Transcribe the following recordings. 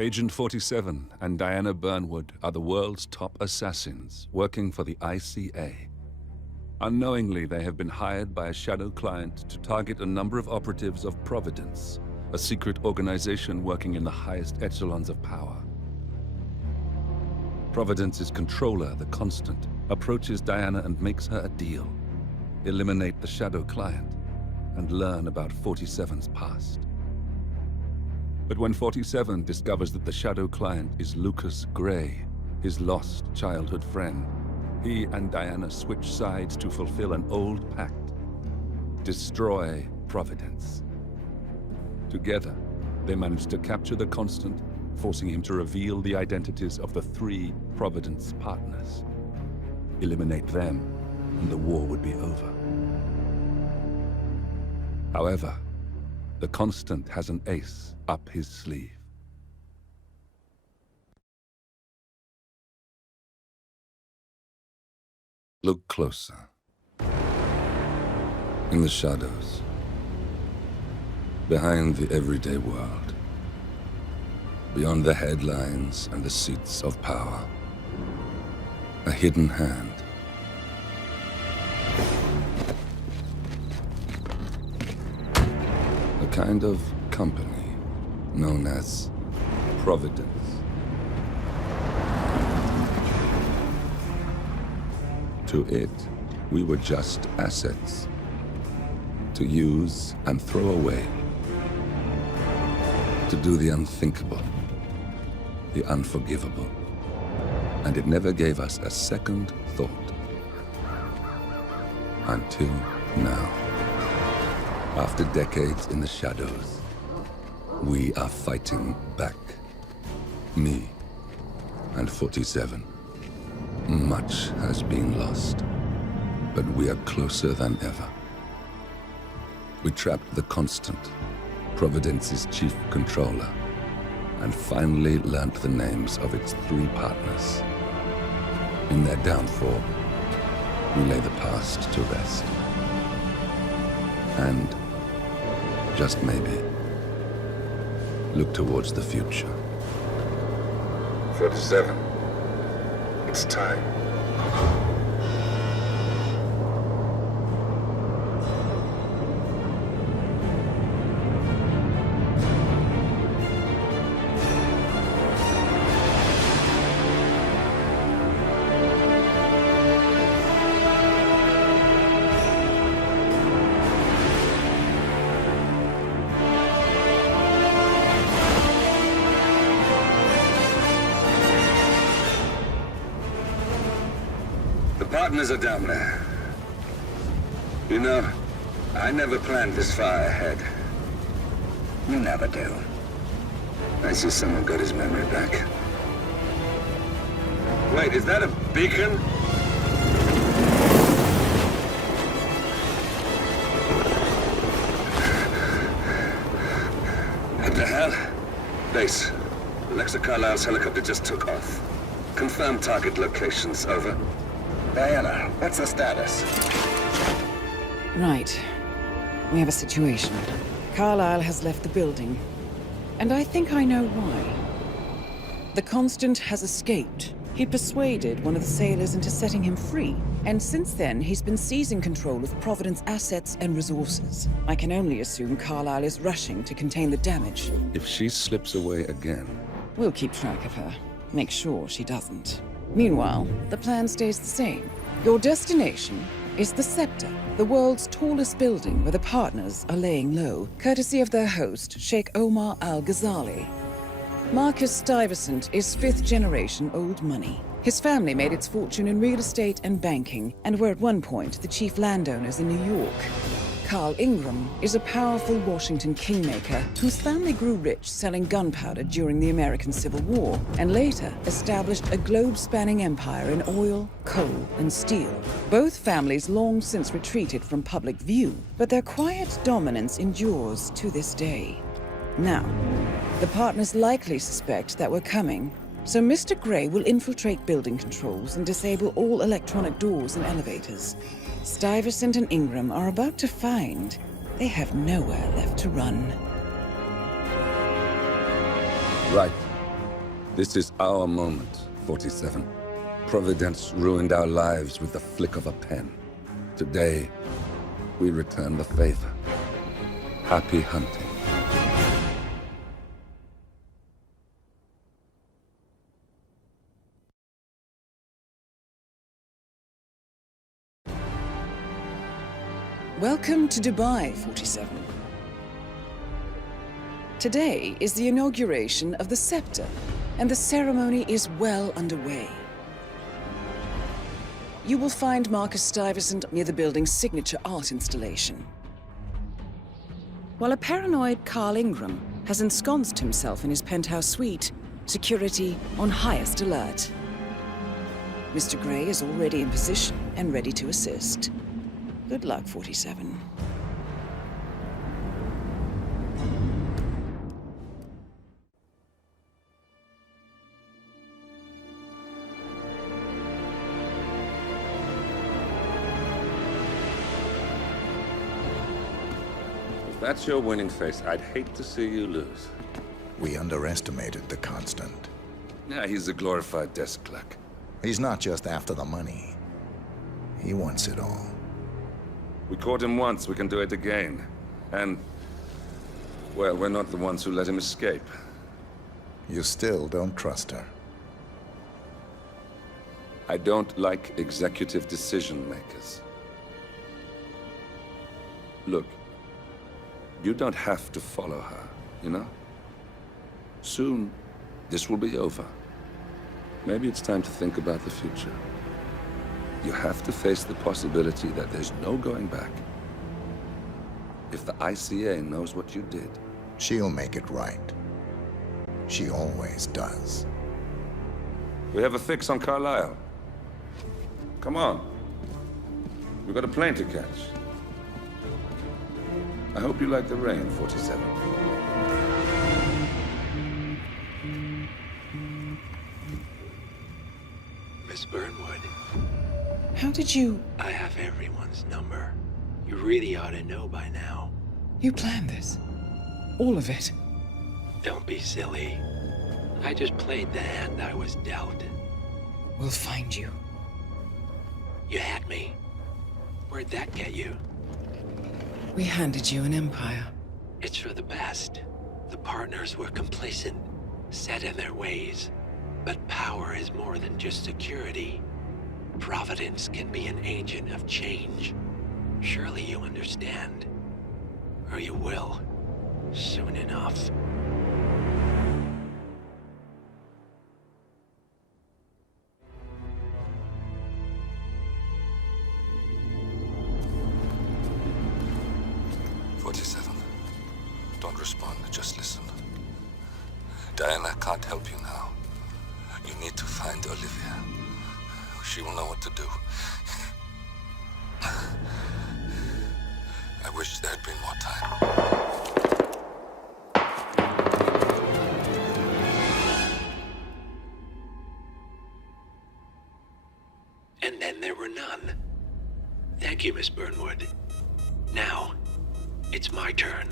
Agent 47 and Diana Burnwood are the world's top assassins working for the ICA. Unknowingly, they have been hired by a shadow client to target a number of operatives of Providence, a secret organization working in the highest echelons of power. Providence's controller, the Constant, approaches Diana and makes her a deal. Eliminate the shadow client and learn about 47's past. But when 47 discovers that the shadow client is Lucas Gray, his lost childhood friend, he and Diana switch sides to fulfill an old pact: destroy Providence. Together, they manage to capture the Constant, forcing him to reveal the identities of the 3 Providence partners. Eliminate them, and the war would be over. However, the Constant has an ace up his sleeve. Look closer. In the shadows. Behind the everyday world. Beyond the headlines and the seats of power. A hidden hand. A kind of company known as Providence. To it, we were just assets. To use and throw away. To do the unthinkable. The unforgivable. And it never gave us a second thought. Until now. After decades in the shadows, we are fighting back. Me and 47. Much has been lost, but we are closer than ever. We trapped the Constant, Providence's chief controller, and finally learnt the names of its 3 partners. In their downfall, we lay the past to rest. And, just maybe, look towards the future. 47. It's time. Partners are down there. You know, I never planned this far ahead. You never do. I see someone got his memory back. Wait, is that a beacon? What the hell? Base. Alexa Carlisle's helicopter just took off. Confirm target locations, over. Diana, what's the status? Right. We have a situation. Carlisle has left the building. And I think I know why. The Constant has escaped. He persuaded one of the sailors into setting him free. And since then, he's been seizing control of Providence assets and resources. I can only assume Carlisle is rushing to contain the damage. If she slips away again... We'll keep track of her. Make sure she doesn't. Meanwhile, the plan stays the same. Your destination is the Scepter, the world's tallest building where the partners are laying low, courtesy of their host, Sheikh Omar Al-Ghazali. Marcus Stuyvesant is 5th-generation old money. His family made its fortune in real estate and banking, and were at one point the chief landowners in New York. Carl Ingram is a powerful Washington kingmaker whose family grew rich selling gunpowder during the American Civil War, and later established a globe-spanning empire in oil, coal, and steel. Both families long since retreated from public view, but their quiet dominance endures to this day. Now, the partners likely suspect that we're coming, So Mr. Grey will infiltrate building controls and disable all electronic doors and elevators. Stuyvesant and Ingram are about to find they have nowhere left to run. Right. This is our moment, 47. Providence ruined our lives with the flick of a pen. Today, we return the favor. Happy hunting. Welcome to Dubai, 47. Today is the inauguration of the scepter, and the ceremony is well underway. You will find Marcus Stuyvesant near the building's signature art installation, while a paranoid Carl Ingram has ensconced himself in his penthouse suite, security on highest alert. Mr. Grey is already in position and ready to assist. Good luck, 47. If that's your winning face, I'd hate to see you lose. We underestimated the Constant. Yeah, he's a glorified desk clerk. He's not just after the money. He wants it all. We caught him once, we can do it again. And, well, we're not the ones who let him escape. You still don't trust her. I don't like executive decision makers. Look, you don't have to follow her, you know? Soon, this will be over. Maybe it's time to think about the future. You have to face the possibility that there's no going back. If the ICA knows what you did, She'll make it right. She always does. we have a fix on Carlisle. Come on. We've got a plane to catch. I hope you like the rain, 47. Miss Burnwood, How did you... I have everyone's number. You really ought to know by now. You planned this? All of it? Don't be silly. I just played the hand I was dealt. We'll find you. You had me. Where'd that get you? We handed you an empire. It's for the best. The partners were complacent, set in their ways. But power is more than just security. Providence can be an agent of change. Surely you understand. Or you will. Soon enough. Don't respond, just listen. Diana can't help you now. You need to find Olivia. She will know what to do. I wish there had been more time. And then there were none. Thank you, Miss Burnwood. Now, it's my turn.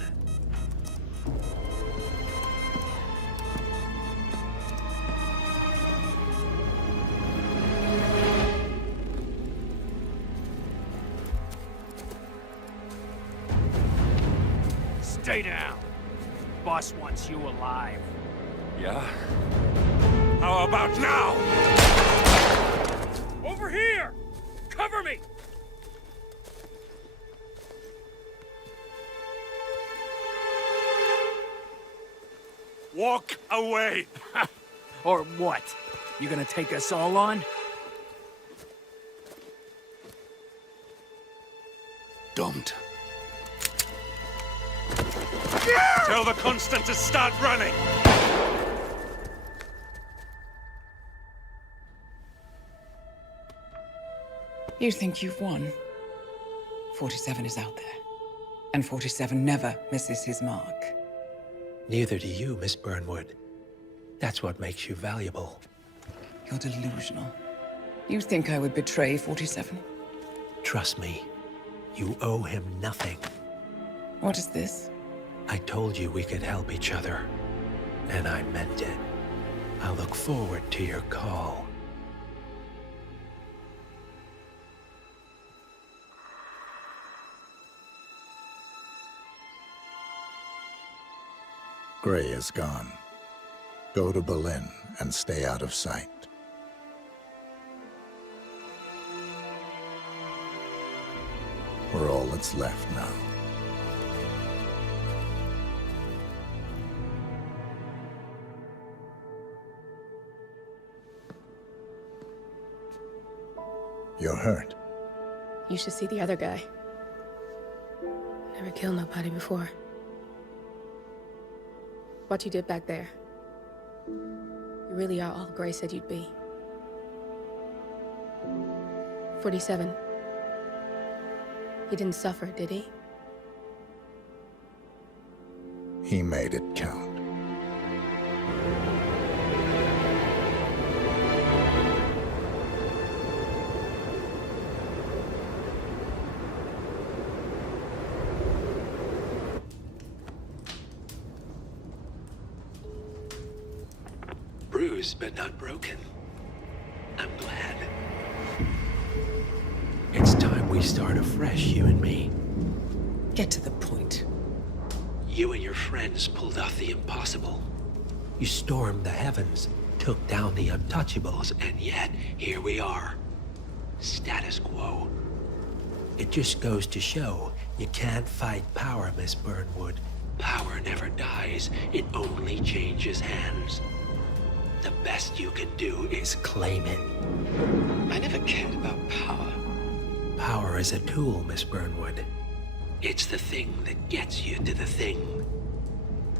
Stay down. Boss wants you alive. Yeah? How about now? Over here! Cover me! Walk away! Or what? You gonna take us all on? Don't. Tell the Constant to start running! You think you've won? 47 is out there. And 47 never misses his mark. Neither do you, Miss Burnwood. That's what makes you valuable. You're delusional. You think I would betray 47? Trust me, you owe him nothing. What is this? I told you we could help each other, and I meant it. I look forward to your call. Gray is gone. Go to Berlin and stay out of sight. We're all that's left now. You're hurt. You should see the other guy. Never killed nobody before. What you did back there. You really are all Gray said you'd be. 47. He didn't suffer, did he? He made it count. Bruised but not broken. I'm glad. It's time we start afresh, you and me. Get to the point. You and your friends pulled off the impossible. You stormed the heavens, took down the untouchables, and yet, here we are. Status quo. It just goes to show, you can't fight power, Miss Burnwood. Power never dies, it only changes hands. The best you can do is claim it. I never cared about power. Power is a tool, Miss Burnwood. It's the thing that gets you to the thing.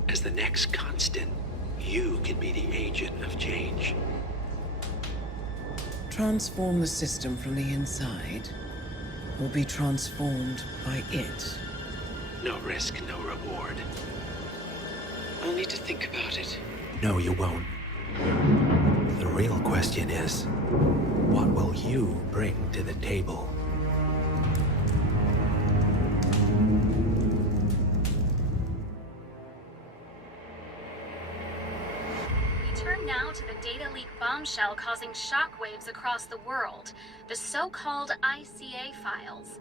As the next constant, you can be the agent of change. Transform the system from the inside, or be transformed by it. No risk, no reward. I'll need to think about it. No, you won't. The real question is, what will you bring to the table? We turn now to the data leak bombshell causing shockwaves across the world, the so-called ICA files.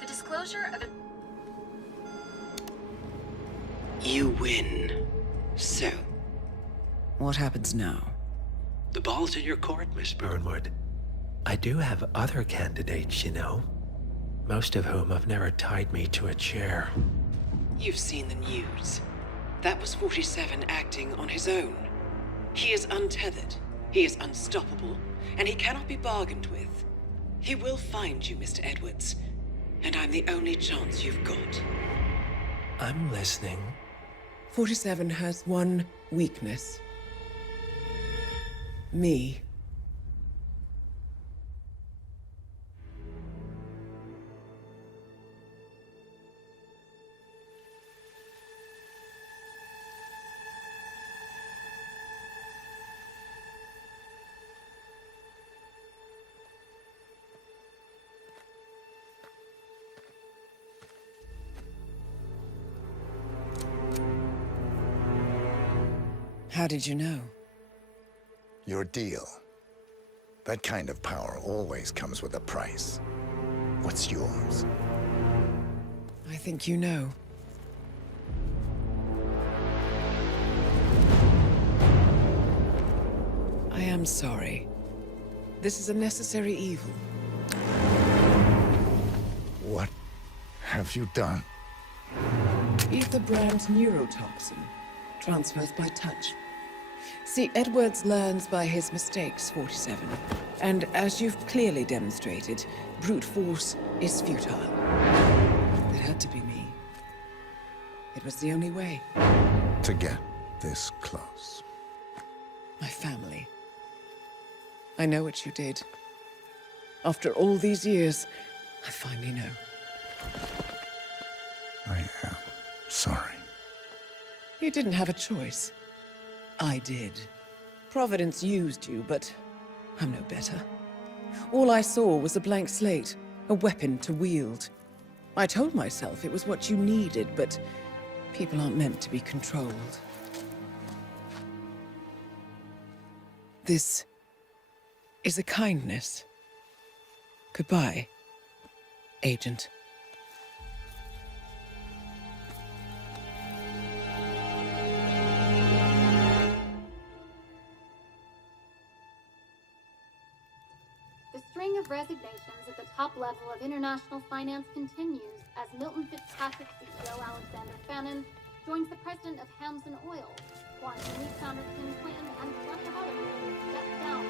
The disclosure of a... You win. So, what happens now? The ball's in your court, Miss Burnwood. I do have other candidates, you know. Most of whom have never tied me to a chair. You've seen the news. That was 47 acting on his own. He is untethered, he is unstoppable, and he cannot be bargained with. He will find you, Mr. Edwards, and I'm the only chance you've got. I'm listening. 47 has one weakness. Me. How did you know? Your deal. That kind of power always comes with a price. What's yours? I think you know. I am sorry. This is a necessary evil. What have you done? Ether brand neurotoxin transfers by touch. See, Edwards learns by his mistakes, 47. And as you've clearly demonstrated, brute force is futile. It had to be me. It was the only way. To get this close. My family. I know what you did. After all these years, I finally know. I am sorry. You didn't have a choice. I did. Providence used you, but I'm no better. All I saw was a blank slate, a weapon to wield. I told myself it was what you needed, but people aren't meant to be controlled. This is a kindness. Goodbye, Agent. The string of resignations at the top level of international finance continues as Milton Fitzpatrick CEO Alexander Fannin joins the president of Hamson Oil, Quantum Leap founder Tim Quinn, and plenty of others to step down.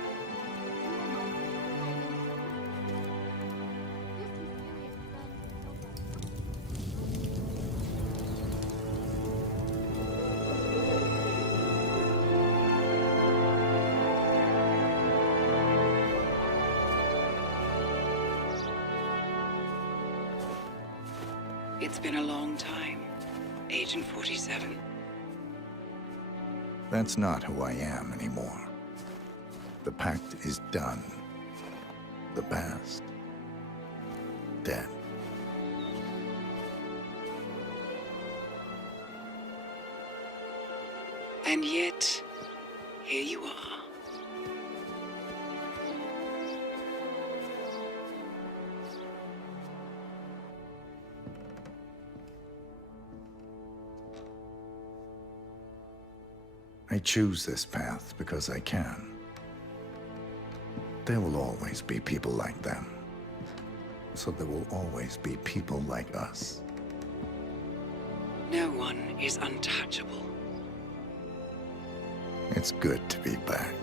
It's been a long time, Agent 47. That's not who I am anymore. The pact is done. The past, dead. And yet, here you are. I choose this path because I can. There will always be people like them. So there will always be people like us. No one is untouchable. It's good to be back.